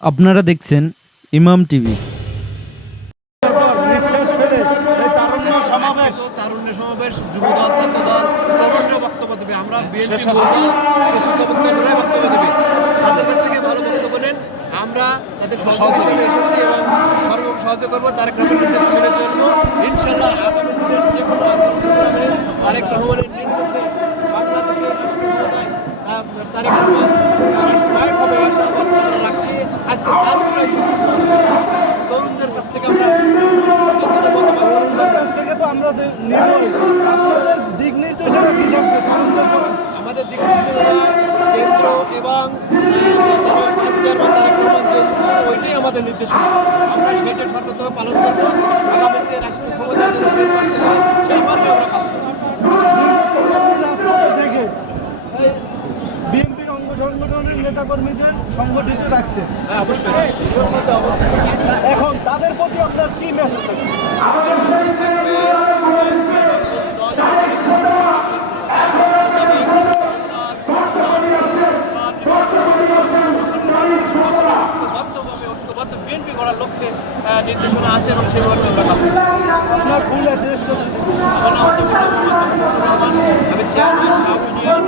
আপনারা দেখছেন ইমাম টিভি। বক্তব্য দেবে। আমরা বিএনপি বক্তব্য দেবে। তাদের সহযোগী হিসেবে এসেছি এবং সর্ব সহযোগী করব তারেক রহমানের নির্দেশ মেনে চলবো। ইনশাল্লাহ আগামী দিনের যে কোনো আন্দোলন তারেক রহমানের নির্দেশে বাংলাদেশের তারেক রহমান রাষ্ট্রনায়ক হবে এই আশাবাদ আমরা রাখছি। আজকে তারুণরাই তরুণদের কাছ থেকে আমরা তরুণদের কাছ থেকে তো আমরা দে- নিবই আপনাদের দিক নির্দেশনা কি থাকবে? তারুণ্যের আমাদের দিক নির্দেশনা কেন্দ্র এবং দলের ভাইস চেয়ারম্যান তারেক রহমান যে ওইটাই আমাদের নির্দেশ আমরা সেটা সর্বত পালন করব। আগামীতে রাষ্ট্রীয় সেই মর্মে আমরা কাজ করব। বিএনপির অঙ্গ সংগঠনের নেতাকর্মীদের সংগঠিত রাখছে। হ্যাঁ অবশ্যই এখন তাদের প্রতি আপনার কি মেসেজ থাকবে আমাদের দেশে থাকবে বিএনপি করার লক্ষ্যে আহ, নির্দেশনা আছে এবং সেভাবে কাজ করব। আপনার ফুল অ্যাড্রেস আমার নাম আমি চেয়ারম্যান সাউথ ইউনিয়ন